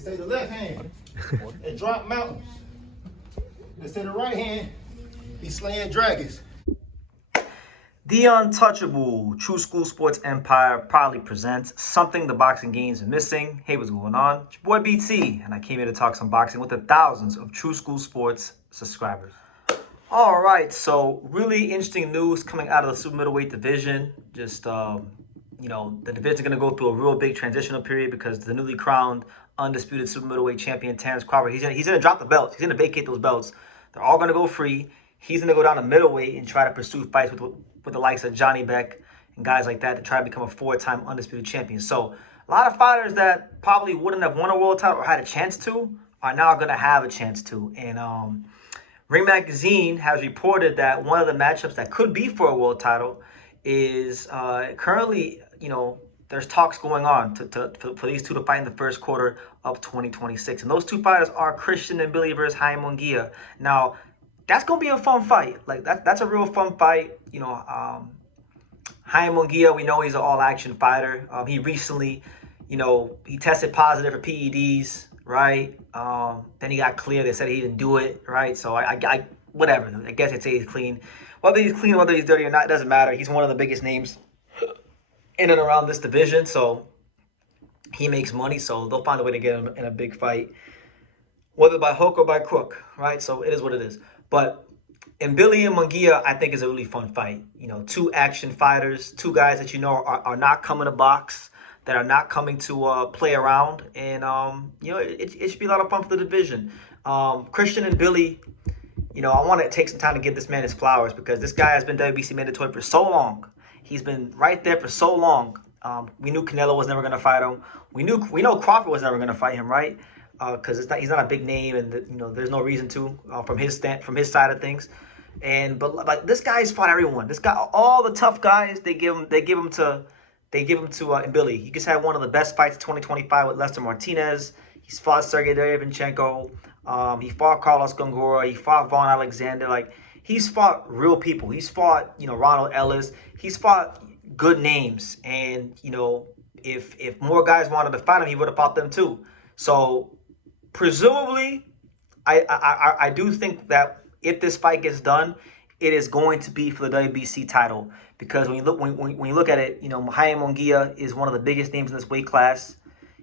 They say the left hand, it drop mountains. They say the right hand, be slaying dragons. The Untouchable True School Sports Empire proudly presents Something the Boxing Games are Missing. Hey, what's going on? It's your boy BT, and I came here to talk some boxing with the thousands of True School Sports subscribers. All right, so really interesting news coming out of the super middleweight division. Just, the division's going to go through a real big transitional period because the newly crowned undisputed super middleweight champion Terrence Crawford, he's going to drop the belts. He's going to vacate those belts. They're all going to go free. He's going to go down to middleweight and try to pursue fights with the likes of Johnny Beck and guys like that to try to become a four-time undisputed champion. So a lot of fighters that probably wouldn't have won a world title or had a chance to are now going to have a chance to. And Ring Magazine has reported that one of the matchups that could be for a world title is currently, there's talks going on for these two to fight in the first quarter of 2026. And those two fighters are Christian and Mbilli versus Jaime Munguia. Now, that's going to be a fun fight. Like, that's a real fun fight. Jaime Munguia, we know he's an all-action fighter. He recently, he tested positive for PEDs, right? Then he got clear. They said he didn't do it, right? So, I whatever. I guess I'd say he's clean. Whether he's clean, whether he's dirty or not, it doesn't matter. He's one of the biggest names in and around this division, so he makes money. So they'll find a way to get him in a big fight, whether by hook or by crook, right? So it is what it is. But Mbilli and Munguia, I think, is a really fun fight. Two action fighters, two guys that are not coming to box, that are not coming to play around, and it should be a lot of fun for the division. Christian and Mbilli, I want to take some time to give this man his flowers because this guy has been WBC mandatory for so long. He's been right there for so long. We knew Canelo was never going to fight him. We know Crawford was never going to fight him, right? Because he's not a big name, and there's no reason to from his side of things. But like this guy's fought everyone. This guy, all the tough guys, they give him to Mbilli. He just had one of the best fights of 2025 with Lester Martinez. He's fought Sergey Derevchenko. He fought Carlos Gongora. He fought Vaughn Alexander. Like, he's fought real people. He's fought, Ronald Ellis. He's fought good names. And, if more guys wanted to fight him, he would have fought them too. So, presumably, I do think that if this fight gets done, it is going to be for the WBC title. Because when you look at it, Jaime Munguia is one of the biggest names in this weight class.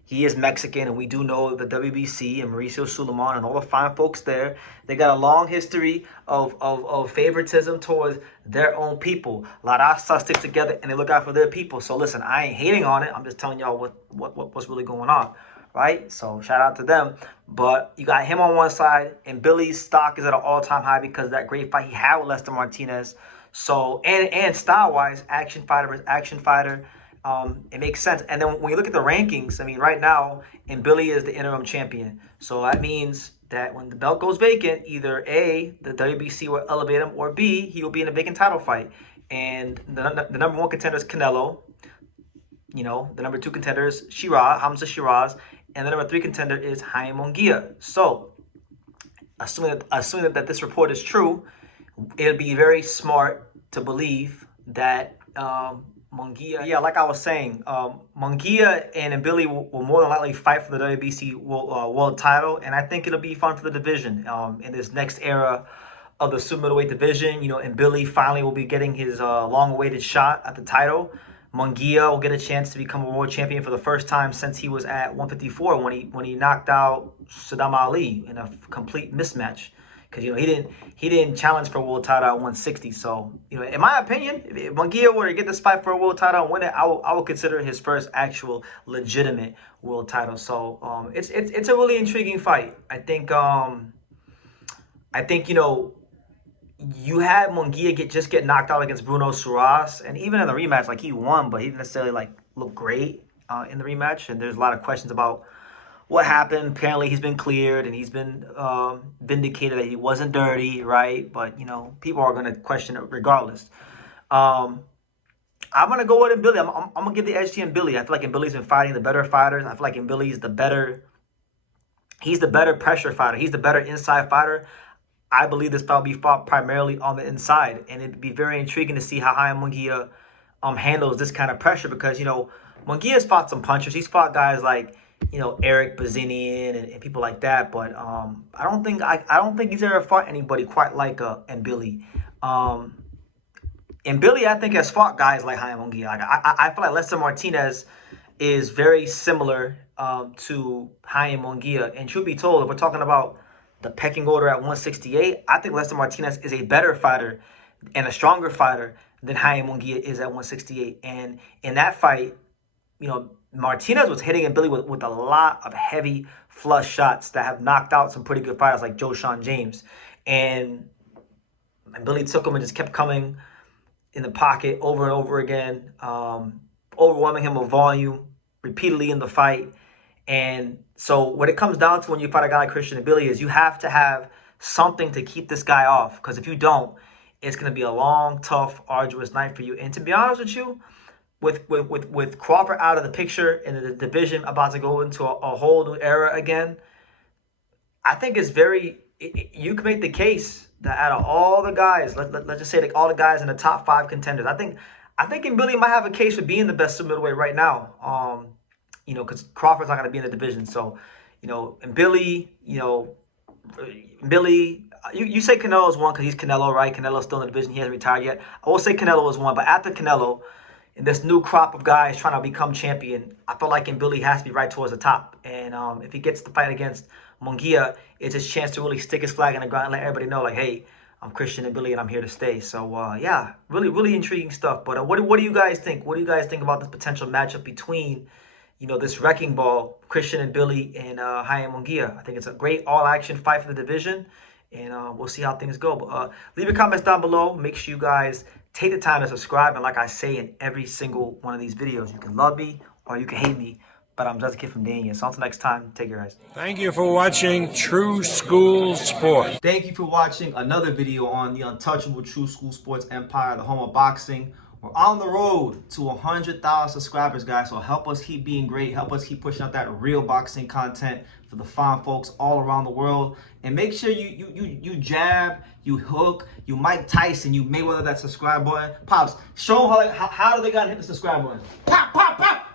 He is Mexican, and we do know the WBC and Mauricio Suleiman and all the fine folks there. They got a long history of favoritism towards their own people. La Raza sticks together, and they look out for their people. So listen, I ain't hating on it. I'm just telling y'all what's really going on, right? So shout out to them. But you got him on one side, and Billy's stock is at an all-time high because of that great fight he had with Lester Martinez. So, and style-wise, action fighter versus action fighter. It makes sense. And then when you look at the rankings, right now, Mbilli is the interim champion. So that means that when the belt goes vacant, either A, the WBC will elevate him, or B, he will be in a vacant title fight. And the number one contender is Canelo. The number two contender is Hamza Shiraz. And the number three contender is Jaime Munguia. So, assuming that this report is true, it would be very smart to believe that Munguia, like I was saying, Munguia and Mbilli will more than likely fight for the WBC world title, and I think it'll be fun for the division in this next era of the super middleweight division. Mbilli finally will be getting his long-awaited shot at the title. Munguia will get a chance to become a world champion for the first time since he was at 154 when he knocked out Saddam Ali in a complete mismatch. Because he didn't challenge for a world title at 160. So in my opinion, if Munguia were to get this fight for a world title and win it, I would consider it his first actual legitimate world title. So it's a really intriguing fight. I think you had Munguia just get knocked out against Bruno Suarez, and even in the rematch, like, he won, but he didn't necessarily look great in the rematch. And there's a lot of questions about what happened. Apparently, he's been cleared and he's been vindicated that he wasn't dirty, right? But people are going to question it regardless. I'm going to go with Mbilli. I'm going to give the edge to Mbilli. I feel like Mbilli's been fighting the better fighters. I feel like Mbilli's he's the better pressure fighter. He's the better inside fighter. I believe this fight will be fought primarily on the inside, and it'd be very intriguing to see how Jaime Munguia handles this kind of pressure because Munguia's fought some punchers. He's fought guys like Eric Bazinian and people like that. But I don't think he's ever fought anybody quite like Mbilli. Mbilli, I think, has fought guys like Jaime Munguia. Like, I feel like Lester Martinez is very similar to Jaime Munguia. And truth be told, if we're talking about the pecking order at 168, I think Lester Martinez is a better fighter and a stronger fighter than Jaime Munguia is at 168. And in that fight, Martinez was hitting Mbilli with a lot of heavy flush shots that have knocked out some pretty good fighters like Joe Sean James. And Mbilli took him and just kept coming in the pocket over and over again, overwhelming him with volume repeatedly in the fight. And so what it comes down to when you fight a guy like Christian Mbilli is you have to have something to keep this guy off. Because if you don't, it's going to be a long, tough, arduous night for you. And to be honest with you, with Crawford out of the picture and the division about to go into a whole new era again, I think it's you can make the case that out of all the guys, let's just say like all the guys in the top 5 contenders, I think Mbilli might have a case for being the best middleweight right now. Because Crawford's not going to be in the division. So, Mbilli, you say Canelo's one because he's Canelo, right? Canelo's still in the division. He hasn't retired yet. I will say Canelo is one. But after Canelo, in this new crop of guys trying to become champion, I feel like Mbilli has to be right towards the top. And if he gets the fight against Munguia, it's his chance to really stick his flag in the ground and let everybody know, like, hey, I'm Christian Mbilli and I'm here to stay. So, yeah, really, really intriguing stuff. But what do you guys think? What do you guys think about this potential matchup between, this wrecking ball, Christian Mbilli and Jaime Munguia? I think it's a great all-action fight for the division. And we'll see how things go. But leave your comments down below. Make sure you guys take the time to subscribe. And like I say in every single one of these videos, you can love me or you can hate me. But I'm just a kid from Dania. So until next time, take care, guys. Thank you for watching True School Sports. Thank you for watching another video on the untouchable True School Sports Empire, the home of boxing. We're on the road to 100,000 subscribers, guys. So help us keep being great. Help us keep pushing out that real boxing content for the fine folks all around the world. And make sure you jab, you hook, you Mike Tyson, you Mayweather that subscribe button. Pops, show them how do they gotta hit the subscribe button. Pop, pop, pop.